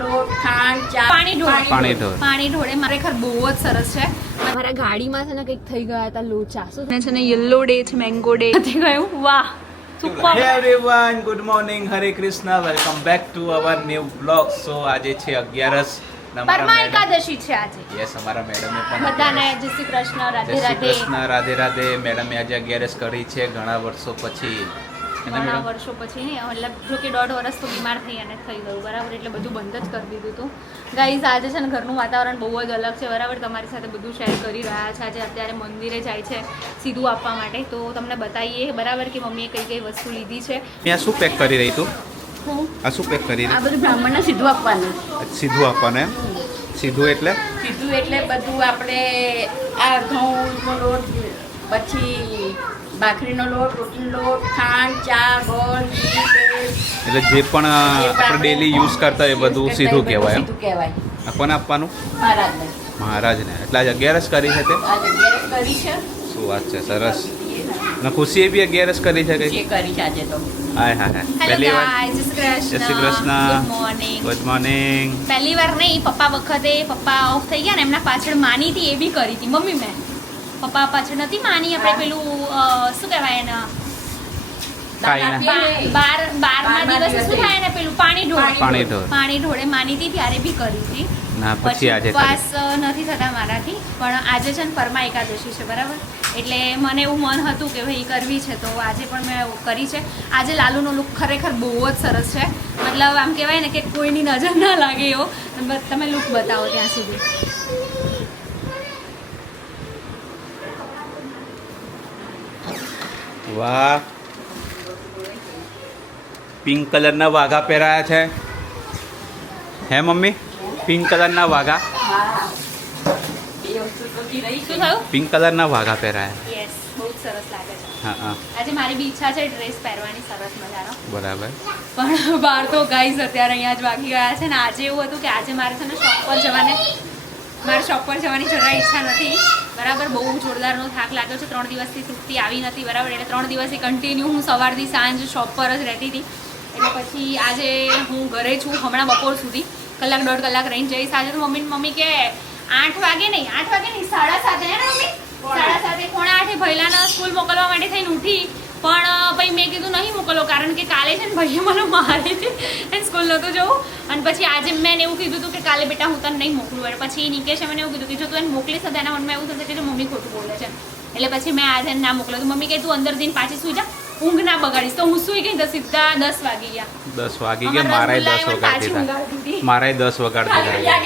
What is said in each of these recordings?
લોટ, ખાંડ, ચા, પાણી ઢોળે મારે ખર બહુ જ સરસ છે. મારા ગાડીમાં છે ને કંઈક થઈ ગયા હતા લોચા શું છે ને યલો ડે છે મેંગો ડે થઈ ગયું. વાહ super. Hey everyone, good morning, Hare Krishna, welcome back to our new vlog. So આજે છે 11સ પરમા એકાદશી છે આજે. યસ, અમારા મેડમે પણ બધાને જય શ્રી કૃષ્ણ, રાધે જય શ્રી રાધે. કૃષ્ણ, રાધે રાધે. મેડમે આજે 11સ કરી છે ઘણા વર્ષો પછી. ઘણા વર્ષો પછી નહીં, મતલબ જો કે 1.5 વર્ષ તો બીમાર થઈ અને થઈ ગયું બરાબર, એટલે બધું બંધ જ કરી દીધું હતું. ગાઈઝ આજે છે ને ઘરનું વાતાવરણ બહુ જ અલગ છે બરાબર, તમારી સાથે બધું શેર કરી રહ્યા છે. આજે અત્યારે મંદિરે જાય છે સીધું આપવા માટે, તો તમને બતાવીએ બરાબર કે મમ્મીએ કઈ કઈ વસ્તુ લીધી છે. ત્યાં શું પેક કરી રહી તું? આ શું પેક કરી આ બધું બ્રાહ્મણને સીધું આપવાનું. સીધું આપવાનું એમ? સીધું એટલે બધું આપણે આ ઘઉંનો લોટ, પછી ભાખરીનો લોટ, રોટલીનો લોટ, ખાંડ, ચા, ગોળ, ઘી, તેલ, એટલે જે પણ આપણે ડેલી યુઝ કરતા હોય એ બધું સીધું કહેવાય એમ? સીધું કહેવાય. આ કોને આપવાનું? મહારાજને. મહારાજને. એટલે આજે 11સ કરી છે તે? આ 11સ કરી છે. શું વાત છે, સરસ. ને ખુશીએ બી 11સ કરી છે કઈ? જે કરી છે આજે તો. હાય હાય હેલો પહેલી વાર. ગાઈઝ, જય જય Shri Shri Krishna. Good morning. Good morning. પહેલી વાર નહીં, પપ્પા વખતે પપ્પા ઓફ થઈ ગયા ને એમના પાછળ માની હતી, એ બી કરી હતી મમ્મી મેં. પપ્પા પાછળ નથી માની, આપણે પેલું શું કહેવાય એને, બારમા દિવસે શું થાય ને પેલું પાણી ઢોળે માની હતી ત્યારે બી કરી હતી. ના પછી આજે ઉપવાસ નથી થતા મારાથી, પણ આજે છે ને પરમા એકાદશી છે બરાબર, એટલે મને એવું મન હતું કે ભાઈ કરવી છે, તો આજે પણ મેં કરી છે. આજે લાલુનો લુક ખરેખર બહુ જ સરસ છે, મતલબ આમ કહેવાય ને કે કોઈની નજર ના લાગે એવો. તમે લુક બતાવો ત્યાં સુધી. વાહ, પિંક કલરના વાઘા પહેરાયા છે હે મમ્મી? પિંક કલરના વાઘા, શું થયું? પિંક કલરના વાઘા પહેરાયા. યસ, બહુ જ સરસ લાગે છે. હા હા, આજે મારી બી ઈચ્છા છે ડ્રેસ પહેરવાની સરસ મજાનો, બરાબર. પણ બહાર તો ગાઈઝ અત્યારે અહીંયા જ વાગી ગયા છે ને આજે એવું હતું કે આજે મારે છે ને શોપ પર જવાની જરાય ઈચ્છા નથી બરાબર. બહુ જોરદારનો થાક લાગ્યો છે, 3 દિવસથી તૃપ્તિ આવી નથી બરાબર, એટલે 3 દિવસથી કન્ટિન્યુ હું સવારથી સાંજ શોપ પર જ રહેતી હતી. એટલે પછી આજે હું ઘરે છું હમણાં બપોર સુધી, 1-1.5 કલાક રહીને જઈશ. આજે તો મમ્મી કે 8 વાગે નહીં 7:30 હે ને મમ્મી? 7:30 પોણા 8 ભૈલાના સ્કૂલ મોકલવા માટે થઈને ઉઠી, પણ ભાઈ મેં કીધું નહીં મોકલો, કારણ કે કાલે છે ને ભાઈએ મને મારી હતી અને સ્કૂલ નહોતું જવું. અને પછી આજે મેં એવું કીધું હતું કે કાલે બેટા હું તને નહીં મોકલું, અને પછી નિકેશે મને એવું કીધું કે જો તું એને મોકલીશ તો એના મનમાં એવું થશે કે મમ્મી ખોટું બોલે છે, એટલે પછી મેં આજે ના મોકલ્યો. તો મમ્મી કે તું અંદર જઈને પાછી સુઈ જા, ઊંઘ ના બગાડીશ. તો હું સુઈ ગઈ તો સીધા 10 વાગી ગયા. 10 વાગી ગયા. મારાય 10 વગાડી દીધા. મારાય 10 વગાડી દીધા.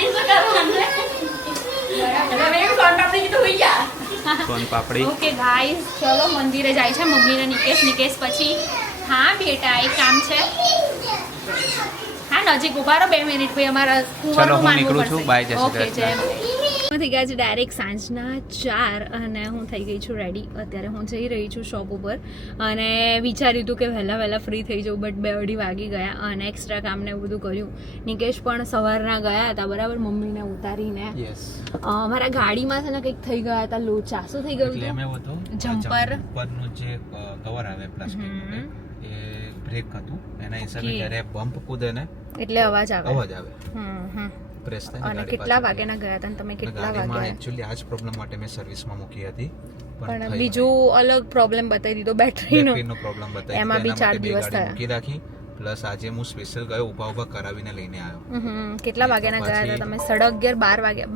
સોન પાપડી. ઓકે ગાઈઝ, ચલો મંદિરે જાય છે મમ્મી ને નિકેશ પછી. હા બેટા એક કામ છે, હા નજીક ઉભા રહો 2 મિનિટ, ભાઈ અમારા ચલો હું નીકળું છું. બાય, જય શ્રી ઓકે, જય કૃષ્ણ. થઈ ગયા છે ડાયરેક્ટ સાંજના 4 અને હું થઈ ગઈ છું રેડી. અત્યારે હું જઈ રહી છું શોપ ઉપર, અને વિચાર્યું હતું કે વહેલા ફ્રી થઈ જાઉં, બટ 2-2:30 વાગી ગયા અને એક્સ્ટ્રા કામને એવું બધું કર્યું. નિકેશ પણ સવારના ગયા હતા બરાબર, મમ્મીને ઉતારીને. મારા ગાડીમાં છે ને કંઈક થઈ ગયા હતા લોચા. શું થઈ ગયું હતું? જમ્પર ઉપરનું જે કવર આવે પ્લાસ્ટિકનું એ બ્રેક હતું, એના હિસાબે જ્યારે બમ્પ કૂદે ને એટલે અવાજ આવે. પ્રેસ થાય. અને કેટલા વાગ્યાના ગયા હતા? તમે કેટલા વાગ્યા? એક્ચ્યુઅલી આ જ પ્રોબ્લેમ માટે મેં સર્વિસમાં મૂકી હતી, પણ બીજું અલગ પ્રોબ્લેમ બતાવી દીધો, બેટરીનો પ્રોબ્લેમ બતાવી, એમાં બી 4 દિવસ થયા. મૂકી રાખી. પ્લસ આજે હું સ્પેશિયલ ગયો, ઊભા કરાવીને લઈને આવ્યો. કેટલા વાગ્યાના ગયા હતા તમે? 11:30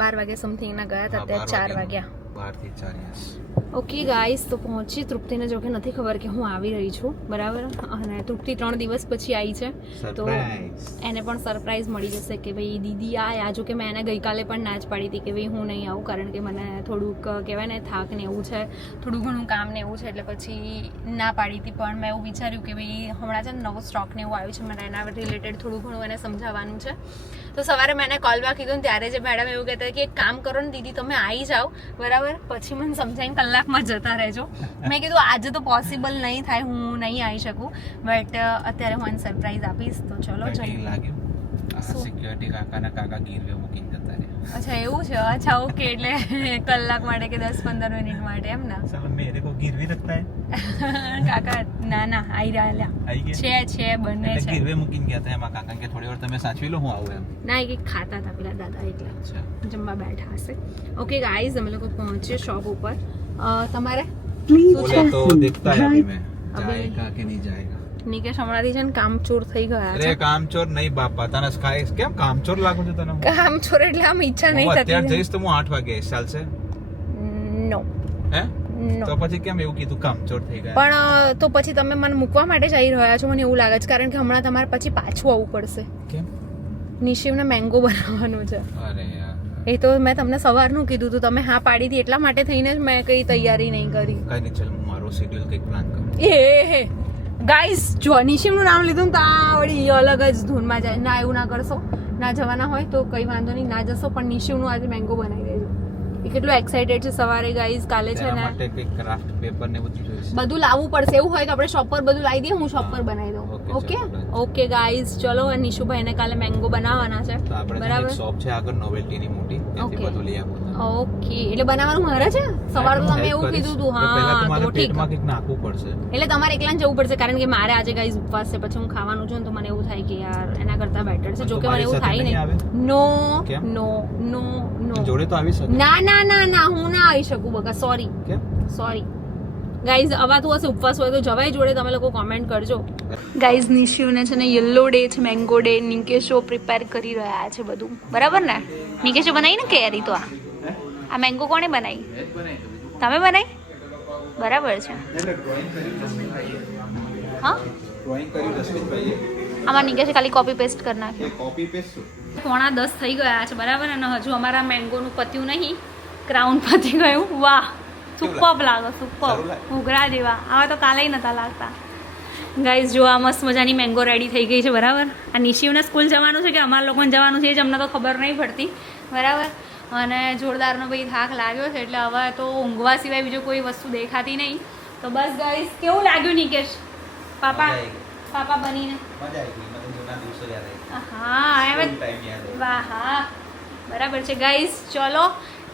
12 વાગ્યા સમથિંગ ના ગયા હતા, અત્યારે 4 વાગ્યા. 12 થી 4. ઓકે ગાઈસ, તો પહોંચી. તૃપ્તિને જો કે નથી ખબર કે હું આવી રહી છું બરાબર, અને તૃપ્તિ 3 દિવસ પછી આવી છે, તો એને પણ સરપ્રાઈઝ મળી જશે કે ભાઈ દીદી આ જો કે મેં એને ગઈકાલે પણ ના જ પાડી હતી કે ભાઈ હું નહીં આવું, કારણ કે મને થોડુંક કહેવાય ને થાક ને એવું છે, થોડું ઘણું કામ ને એવું છે, એટલે પછી ના પાડી હતી. પણ મેં એવું વિચાર્યું કે ભાઈ હમણાં છે ને નવો સ્ટોક ને એવું આવ્યું છે, મને એના રિલેટેડ થોડું ઘણું એને સમજાવવાનું છે. તો સવારે મેં એને કોલમાં કીધું ને ત્યારે જ મેડમ એવું કહેતા કે એક કામ કરો ને દીદી, તમે આવી જાઓ બરાબર, પછી મને સમજાવીને કલાકમાં જતા રહેજો. મેં કીધું આજે તો પોસિબલ નહીં થાય, હું નહીં આવી શકું, બટ અત્યારે હું એને સરપ્રાઈઝ આપીશ. તો ચલો સિક્યોરિટી કાકા ગીરવે મૂકીને જતા રહ્યા. અચ્છા એવું છે. અચ્છા ઓકે, એટલે કલાક માટે કે 10-15 મિનિટ માટે એમ ને. સાલા મેરે કો ગીરવે રખતા હે. કાકા ના આઈ રહ્યા આઈ ગયા છે બંને એટલે છે. ગીરવે મૂકીને ગયા હતા એમાં કાકા કે થોડી વાર તમે સાચવી લો હું આવું એમ. ના એ ખાતા હતા પેલા દાદા એટલે અચ્છા જમવા બેઠા હશે. ઓકે ગાઈઝ અમે લોકો પહોંચીએ શોપ ઉપર. તમારે બોલે તો દેખતા હે અભી મેં જાયેગા કે નહીં જાયેગા. નિકેશ હમણાંથી છે ને કામચોર થઈ ગયા અરે છે. કામચોર નહીં બાપા તને ખાય કેમ કામચોર લાગુ છે તને હું? કામચોર એટલે આમ ઈચ્છા નહીં હું અત્યારે થતી. જઈશ તો હું 8 વાગે આવીશ ચાલશે નો હે નો. તો પછી કેમ એવું કીધું કામચોર થઈ ગયા પણ તો પછી તમે મને મૂકવા માટે જ આવી રહ્યા છો મને એવું લાગે છે, કારણ કે હમણાં તમારે પછી પાછું આવવું પડશે. કેમ? નિશિવને મેંગો બનાવવાનું છે. અરે યાર એ તો મેં તમને સવારનું કીધું હતું, તમે હા પાડી હતી એટલા માટે થઈને જ મેં કઈ તૈયારી નહીં કરી. કઈ નહીં ચાલ હું મારો શેડ્યુલ કંઈક પ્લાન કરું. એ ગાઈસ જો નિશિવનું નામ લીધું ને તો આ વળી અલગ જ ધૂનમાં જાય. ના એવું ના કરશો, ના જવાના હોય તો કઈ વાંધો નહીં, ના જશો પણ નિશિવનું આજે મેંગો બનાવી દેજો. એ કેટલું એક્સાઇટેડ છે સવારે ગાઈસ. કાલે છે તેના ને માટે કંઈક ક્રાફ્ટ પેપર ને બધું જોઈશે. બધું લાવવું પડશે. એવું હોય તો આપણે શોપ પર બધું લાવી દઈએ, હું શોપ પર બનાવી દઉં. Okay, ઓકે ચાલો, done. ઓકે ગાઈઝ ચલો. નિશુભાઈને કાલે મેંગો બનાવવાના છે તો આપણે છે ને બરાબર. એક શોપ છે આગળ નોવેલ્ટીની મોટી ત્યાંથી Okay. બધું લઈ આપો. ઓકે એટલે બનાવવાનું મારે છે. સવારે તો તમે એવું કીધું હતું. પહેલા હા તમારે તો ઠીક. પેટમાં કંઈક નાખવું પડશે. એટલે તમારે એકલાને જવું પડશે, કારણ કે મારે આજે ગાઈઝ ઉપવાસ છે. પછી હું ખાવાનું છું ને તો મને એવું થાય કે યાર એના કરતા બેટર છે. પણ જો તું કે મને મારી એવું સાથે થાય નહીં આવે? નહીં. નો કેમ? નો નો નો જોડે તો આવી શકે. ના ના ના ના હું ના આવી શકું બકા. સોરી કેમ? Sorry guys. અવાતું હશે ઉપવાસ હોય તો જવાય જોડે. તમે લોકો કોમેન્ટ કરજો. ગાઈઝ નિશિવને છે ને યલો ડે છે, મેંગો ડે. નિકેશો પ્રિપેર કરી રહ્યા છે બધું બરાબર ને. નિકેશો બનાવી ને કેરી તો આ મેંગો કોણે બનાવી? તમે બનાવી? બરાબર છે. હા ડ્રોઈંગ કર્યું રશ્મિતભાઈએ. આમાં નિકેશે ખાલી કોપી પેસ્ટ કરી નાખ્યું. એ કોપી પેસ્ટ 9:45 થઈ ગયા છે બરાબર. અને હજુ અમારા મેંગોનું પત્યું નહીં, ક્રાઉન પતી ગયું. વાહ સુપર લાગો, સુપર સારું લાગે. ઘૂઘરા જેવા. આવા તો કાલે નતા લાગતા. ગાઈઝ જો આ મસ્ત મજાની મેંગો રેડી થઈ ગઈ છે બરાબર. આ નિશિવને સ્કૂલ જવાનું છે કે અમારા લોકોને જવાનું છે એ જ અમને તો ખબર નહીં પડતી બરાબર. અને જોરદારનો ભાઈ થાક લાગ્યો છે એટલે હવે તો ઊંઘવા સિવાય બીજો કોઈ વસ્તુ દેખાતી નહીં. તો બસ ગાઈઝ કેવું લાગ્યું નિકેશ પાપા મજા આવી ગઈ. પાપા બનીને? મજા આવી ગઈ. મને જૂના દિવસો યાદ આવી. હા એમ જ. ટાઈમ યાદ આવી. વાહ હા બરાબર છે ગાઈઝ. ચલો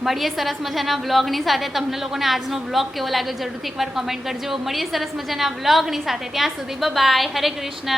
મળીએ સરસ મજાના વ્લોગની સાથે. તમને લોકોને આજનો વ્લોગ કેવો લાગ્યો જરૂરથી એકવાર કોમેન્ટ કરજો. મળીએ સરસ મજાના વ્લોગની સાથે. ત્યાં સુધી બાય. હરે કૃષ્ણ.